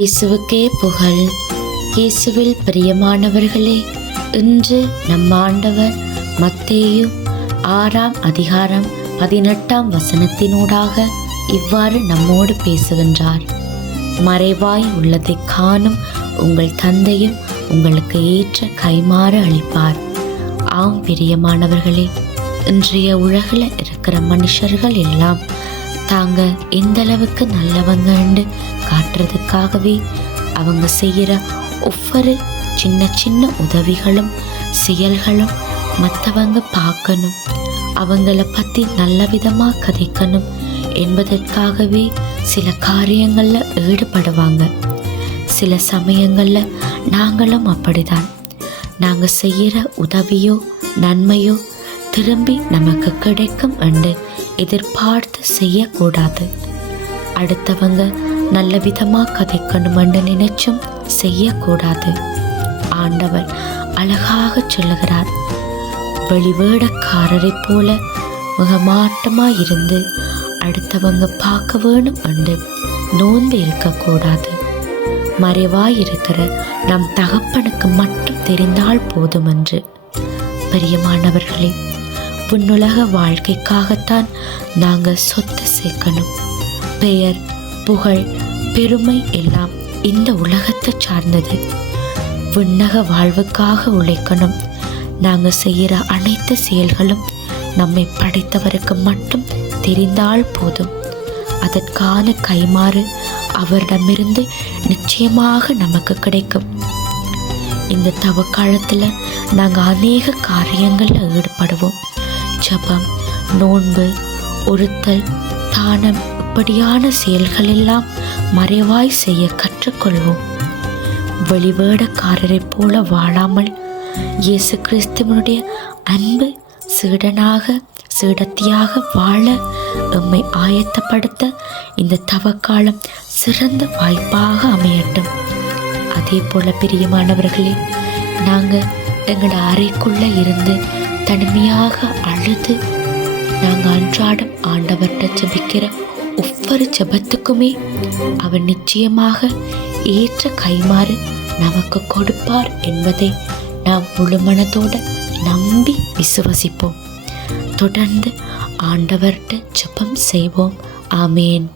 இயேசுவுக்கே புகழ். இயேசுவில் பிரியமானவர்களே, இன்று நம் ஆண்டவர் மத்தேயு 6ஆம் அதிகாரம் 18ஆம் வசனத்தினூடாக இவ்வாறு நம்மோடு பேசுகின்றார். மறைவாய் உள்ளதை காணும் உங்கள் தந்தையும் உங்களுக்கு ஏற்ற கைமாறு அளிப்பார். ஆம் பிரியமானவர்களே, இன்றைய உலகில் இருக்கிற மனுஷர்கள் எல்லாம் தாங்க எந்த அளவுக்கு நல்லவங்கன்னு காட்டுறதுக்காகவே அவங்க செய்கிற ஒவ்வொரு சின்ன சின்ன உதவிகளும் செயல்களும் மற்றவங்க பார்க்கணும், அவங்கள பற்றி நல்ல விதமாக கதைக்கணும் என்பதற்காகவே சில காரியங்களில் ஈடுபடுவாங்க. சில சமயங்களில் நாங்களும் அப்படிதான். நாங்கள் செய்கிற உதவியோ நன்மையோ திரும்பி நமக்கு கிடைக்கும் என்று எதிர்பார்த்து செய்யக்கூடாது. அடுத்தவங்க நல்ல விதமாக கதைக்கணுமென்று நினைச்சும் செய்யக்கூடாது. ஆண்டவர் அழகாக சொல்லுகிறார், வெளிவேடக்காரரை போல முகமாட்டமாக இருந்து அடுத்தவங்க பார்க்க வேணும் என்று நோந்து இருக்கக்கூடாது. மறைவாயிருக்கிற நம் தகப்பனுக்கு மட்டும் தெரிந்தால் போதும் என்று. பிரியமானவர்களே, விண்ணுலக வாழ்க்கைக்காகத்தான் நாங்கள் சொத்து சேர்க்கணும். பெயர், புகழ், பெருமை எல்லாம் இந்த உலகத்தை சார்ந்தது. விண்ணக வாழ்வுக்காக உழைக்கணும். நாங்கள் செய்கிற அனைத்து செயல்களும் நம்மை படைத்தவருக்கு மட்டும் தெரிந்தால் போதும். அதற்கான கைமாறு அவரிடமிருந்து நிச்சயமாக நமக்கு கிடைக்கும். இந்த தவக்காலத்தில் நாங்கள் அநேக காரியங்களில் ஈடுபடுவோம். ஜபம், நோன்பு, ஒருத்தல், தானம் இப்படியான செயல்களெல்லாம் மறைவாய் செய்ய கற்றுக்கொள்வோம். வெளிவேடக்காரரை போல வாழாமல் இயேசு கிறிஸ்துவனுடைய அன்பு சீடத்தியாக வாழ எம்மை ஆயத்தப்படுத்த இந்த தவக்காலம் சிறந்த வாய்ப்பாக அமையட்டும். அதே போல பிரியமானவர்களே, நாங்கள் எங்களோட அறைக்குள்ளே இருந்து தனிமையாக அழுது நாங்கள் அன்றாடம் ஆண்டவர்கிட்ட ஜெபிக்கிற ஒவ்வொரு ஜெபத்துக்குமே அவர் நிச்சயமாக ஏற்ற கைமாறு நமக்கு கொடுப்பார் என்பதை நாம் முழு மனதோடு நம்பி விசுவசிப்போம். தொடர்ந்து ஆண்டவர்கிட்ட ஜெபம் செய்வோம். ஆமேன்.